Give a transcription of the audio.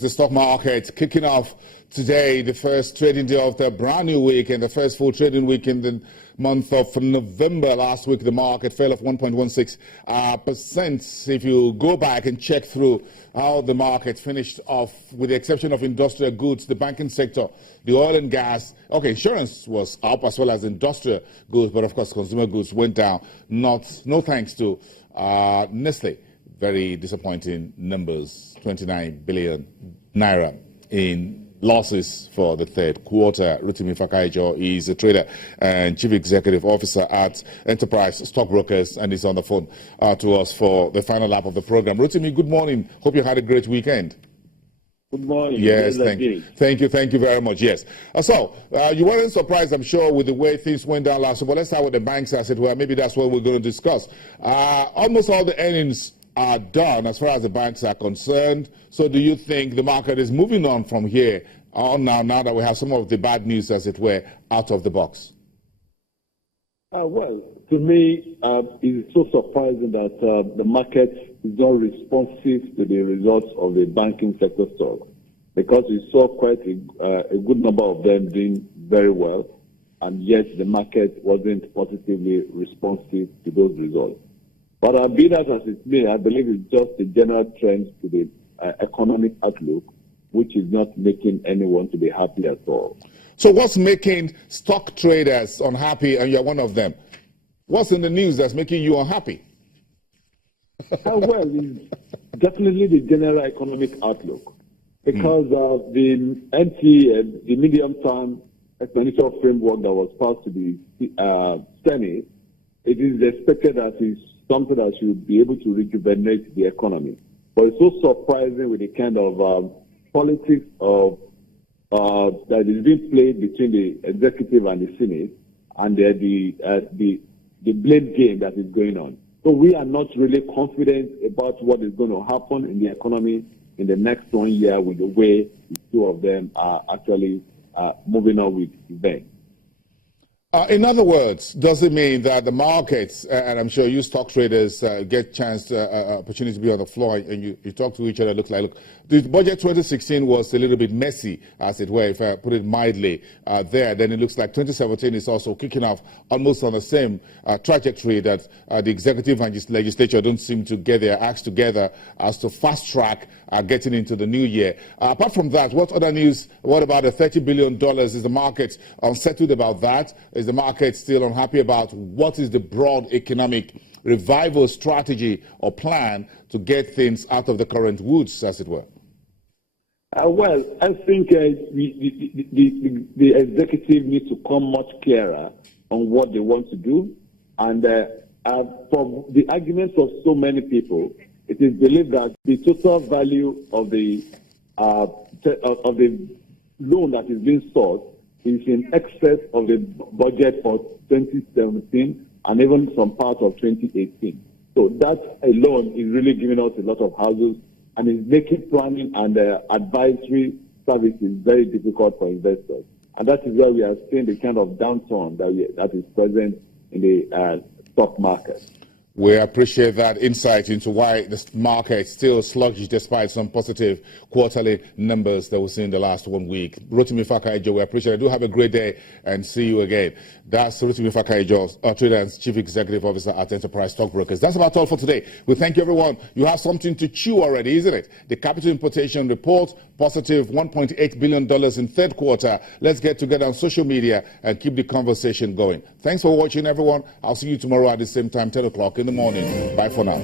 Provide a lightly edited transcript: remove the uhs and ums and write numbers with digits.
the stock market kicking off today, the first trading day of the brand new week and the first full trading week in the month of November. Last week, the market fell off 1.16%. If you go back and check through how the market finished off, with the exception of industrial goods, the banking sector, the oil and gas, insurance was up as well as industrial goods, but of course, consumer goods went down. No thanks to Nestle. Very disappointing numbers, 29 billion naira in losses for the third quarter. Rotim Fakayejo is a trader and chief executive officer at Enterprise Stockbrokers and is on the phone to us for the final lap of the program. Rotim, good morning. Hope you had a great weekend. Good morning. Yes, thank you very much. Yes. You weren't surprised, I'm sure, with the way things went down last week. But let's start with the banks, as it were. Maybe that's what we're going to discuss. Almost all the earnings are done as far as the banks are concerned. So do you think the market is moving on from here on now that we have some of the bad news, as it were, out of the box? Well, to me, it's so surprising that the market is not responsive to the results of the banking sector stock, because we saw quite a good number of them doing very well, and yet the market wasn't positively responsive to those results. But be that as it may, I believe it's just a general trend to the economic outlook, which is not making anyone to be happy at all. So what's making stock traders unhappy, and you're one of them? What's in the news that's making you unhappy? Well, it's definitely the general economic outlook, because of the the medium-term expenditure framework that was passed to the Senate. It is expected that it's something that should be able to rejuvenate the economy. But it's so surprising with the kind of politics of that is being played between the executive and the Senate, and the blame game that is going on. So we are not really confident about what is going to happen in the economy in the next 1 year with the way the two of them are actually moving on with events. In other words, does it mean that the markets, and I'm sure you stock traders get chance, opportunity to be on the floor, and you talk to each other, look, the budget 2016 was a little bit messy, as it were, if I put it mildly, there. Then it looks like 2017 is also kicking off almost on the same trajectory, that the executive and legislature don't seem to get their acts together as to fast track getting into the new year. Apart from that, what other news? What about the $30 billion? Is the market unsettled about that? Is the market still unhappy about what is the broad economic revival strategy or plan to get things out of the current woods, as it were? Well, I think the executive needs to come much clearer on what they want to do. And from the arguments of so many people, it is believed that the total value of the loan that is being sought is in excess of the budget for 2017 and even some part of 2018. So that alone is really giving us a lot of houses, and is making planning and advisory services very difficult for investors. And that is where we are seeing the kind of downturn that is present in the stock market. We appreciate that insight into why the market is still sluggish despite some positive quarterly numbers that we've seen in the last 1 week. Rotim Fakayejo, we appreciate it. Do have a great day and see you again. That's Rotim Fakayejo, trader and chief executive officer at Enterprise Stockbrokers. That's about all for today. We thank you, everyone. You have something to chew already, isn't it? The capital importation report, positive $1.8 billion in third quarter. Let's get together on social media and keep the conversation going. Thanks for watching, everyone. I'll see you tomorrow at the same time, 10 o'clock in the morning. Bye for now.